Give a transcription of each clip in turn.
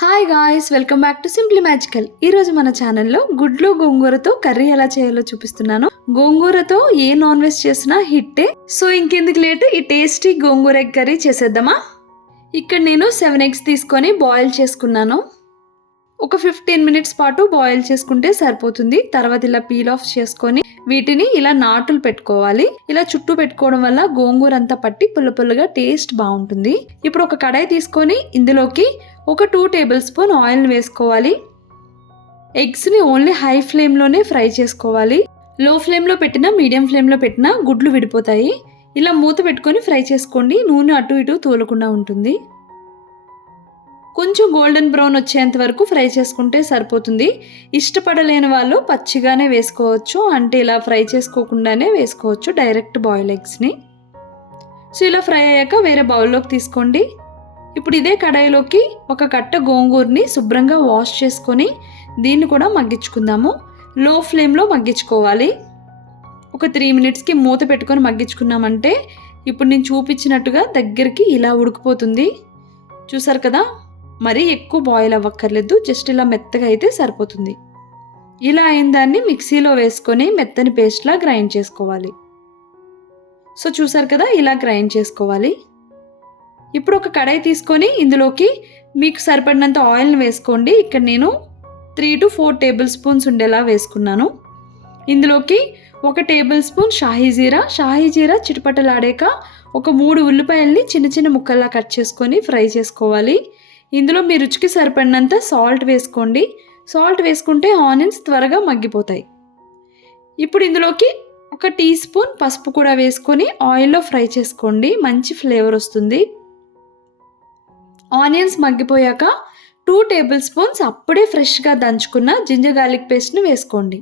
Hi guys welcome back to simply magical ఈ రోజు మన ఛానల్లో గుడ్లు గోంగూరతో కర్రీ ఎలా చేయాలో చూపిస్తున్నాను. గోంగూరతో ఏ నాన్ వెజ్ చేసినా హిట్టే. సో ఇంకెందుకు లేట్? ఈ టేస్టీ గోంగూర ఎగ్ కర్రీ చేసేద్దామా? ఇక్కడ నేను సెవెన్ ఎగ్స్ తీసుకొని బాయిల్ చేసుకున్నాను. ఒక ఫిఫ్టీన్ మినిట్స్ పాటు బాయిల్ చేసుకుంటే సరిపోతుంది. తర్వాత ఇలా పీల్ ఆఫ్ చేసుకొని వీటిని ఇలా నాటులు పెట్టుకోవాలి. ఇలా చుట్టూ పెట్టుకోవడం వల్ల గోంగూర అంతా పట్టి పుల్ల పుల్లగా టేస్ట్ బాగుంటుంది. ఇప్పుడు ఒక కడాయి తీసుకొని ఇందులోకి ఒక టూ టేబుల్ స్పూన్ ఆయిల్ని వేసుకోవాలి. ఎగ్స్ని ఓన్లీ హై ఫ్లేమ్లోనే ఫ్రై చేసుకోవాలి. లో ఫ్లేమ్లో పెట్టినా మీడియం ఫ్లేమ్లో పెట్టినా గుడ్లు విడిపోతాయి. ఇలా మూత పెట్టుకొని ఫ్రై చేసుకోండి. నూనె అటు ఇటు తోలకుండా ఉంటుంది. కొంచెం గోల్డెన్ బ్రౌన్ వచ్చేంత వరకు ఫ్రై చేసుకుంటే సరిపోతుంది. ఇష్టపడలేని వాళ్ళు పచ్చిగానే వేసుకోవచ్చు. అంటే ఇలా ఫ్రై చేసుకోకుండానే వేసుకోవచ్చు డైరెక్ట్ బాయిల్ ఎగ్స్ని. సో ఇలా ఫ్రై అయ్యాక వేరే బౌల్లోకి తీసుకోండి. ఇప్పుడు ఇదే కడాయిలోకి ఒక కట్ట గోంగూరని శుభ్రంగా వాష్ చేసుకొని దీన్ని కూడా మగ్గించుకుందాము. లో ఫ్లేమ్లో మగ్గించుకోవాలి. ఒక త్రీ మినిట్స్కి మూత పెట్టుకొని మగ్గించుకున్నామంటే ఇప్పుడు నేను చూపించినట్టుగా దగ్గరికి ఇలా ఉడికిపోతుంది. చూసారు కదా? మరీ ఎక్కువ బాయిల్ అవ్వక్కర్లేదు జస్ట్ ఇలా మెత్తగా అయితే సరిపోతుంది. ఇలా అయిన దాన్ని మిక్సీలో వేసుకొని మెత్తని పేస్ట్లా గ్రైండ్ చేసుకోవాలి. సో చూసారు కదా? ఇలా గ్రైండ్ చేసుకోవాలి. ఇప్పుడు ఒక కడాయి తీసుకొని ఇందులోకి మీకు సరిపడినంత ఆయిల్ని వేసుకోండి. ఇక్కడ నేను three to four tablespoons ఉండేలా వేసుకున్నాను. ఇందులోకి ఒక టేబుల్ స్పూన్ షాహీ జీరా. షాహీ జీరా చిటపటలాడాక ఒక మూడు ఉల్లిపాయల్ని చిన్న చిన్న ముక్కల్లా కట్ చేసుకొని ఫ్రై చేసుకోవాలి. ఇందులో మీ రుచికి సరిపడినంత సాల్ట్ వేసుకోండి. సాల్ట్ వేసుకుంటే ఆనియన్స్ త్వరగా మగ్గిపోతాయి. ఇప్పుడు ఇందులోకి ఒక టీ స్పూన్ పసుపు కూడా వేసుకొని ఆయిల్లో ఫ్రై చేసుకోండి. మంచి ఫ్లేవర్ వస్తుంది. ఆనియన్స్ మగ్గిపోయాక టూ టేబుల్ స్పూన్స్ అప్పుడే ఫ్రెష్గా దంచుకున్న జింజర్ గార్లిక్ పేస్ట్ని వేసుకోండి.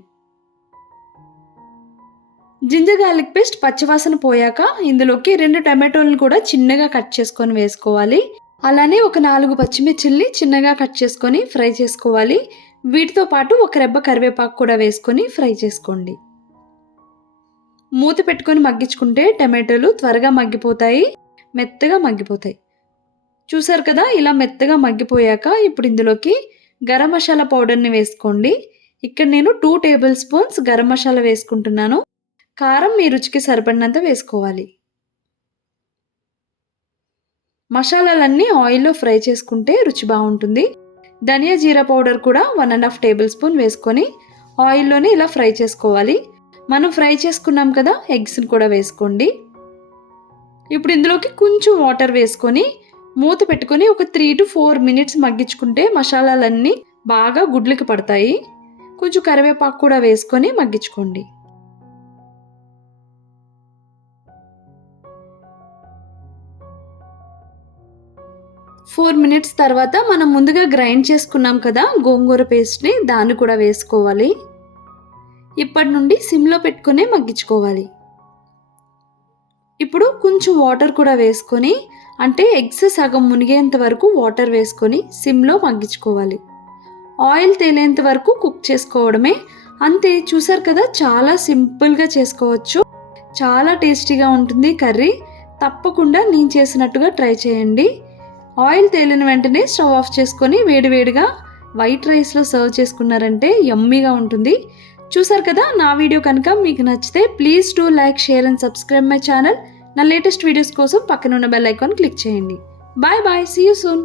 జింజర్ గార్లిక్ పేస్ట్ పచ్చివాసన పోయాక ఇందులోకి రెండు టమాటోలను కూడా చిన్నగా కట్ చేసుకొని వేసుకోవాలి. అలానే ఒక నాలుగు పచ్చిమిర్చిల్ని చిన్నగా కట్ చేసుకొని ఫ్రై చేసుకోవాలి. వీటితో పాటు ఒక రెబ్బ కరివేపాకు కూడా వేసుకొని ఫ్రై చేసుకోండి. మూత పెట్టుకొని మగ్గించుకుంటే టమాటోలు త్వరగా మగ్గిపోతాయి మెత్తగా మగ్గిపోతాయి. చూసారు కదా ఇలా మెత్తగా మగ్గిపోయాక ఇప్పుడు ఇందులోకి గరం మసాలా పౌడర్ని వేసుకోండి. ఇక్కడ నేను two tablespoons garam masala వేసుకుంటున్నాను. కారం మీ రుచికి సరిపడినంత వేసుకోవాలి. మసాలాలన్నీ ఆయిల్లో ఫ్రై చేసుకుంటే రుచి బాగుంటుంది. ధనియా జీరా పౌడర్ కూడా one and half tablespoon వేసుకొని ఆయిల్లోనే ఇలా ఫ్రై చేసుకోవాలి. మనం ఫ్రై చేసుకున్నాం కదా ఎగ్స్ని కూడా వేసుకోండి. ఇప్పుడు ఇందులోకి కొంచెం వాటర్ వేసుకొని మూత పెట్టుకొని ఒక త్రీ టు ఫోర్ మినిట్స్ మగ్గించుకుంటే మసాలాలన్నీ బాగా గుడ్లకి పడతాయి. కొంచెం కరివేపాకు కూడా వేసుకొని మగ్గించుకోండి. ఫోర్ మినిట్స్ తర్వాత మనం ముందుగా గ్రైండ్ చేసుకున్నాం కదా గోంగూర పేస్ట్ని దాన్ని కూడా వేసుకోవాలి. ఇప్పటి నుండి సిమ్లో పెట్టుకునే మగ్గించుకోవాలి. ఇప్పుడు కొంచెం వాటర్ కూడా వేసుకొని అంటే ఎగ్స్ సగం మునిగేంత వరకు వాటర్ వేసుకొని సిమ్లో మగ్గించుకోవాలి. ఆయిల్ తేలేంత వరకు కుక్ చేసుకోవడమే. అంతే చూసారు కదా చాలా సింపుల్గా చేసుకోవచ్చు. చాలా టేస్టీగా ఉంటుంది కర్రీ. తప్పకుండా నేను చేసినట్టుగా ట్రై చేయండి. ఆయిల్ తేలిన వెంటనే స్టవ్ ఆఫ్ చేసుకొని వేడివేడిగా వైట్ రైస్లో సర్వ్ చేసుకున్నారంటే యమ్మీగా ఉంటుంది. చూసారు కదా నా వీడియో కనుక మీకు నచ్చితే please do like share and subscribe my channel. నా లేటెస్ట్ వీడియోస్ కోసం పక్కన ఉన్న బెల్ ఐకాన్ క్లిక్ చేయండి. Bye bye see you soon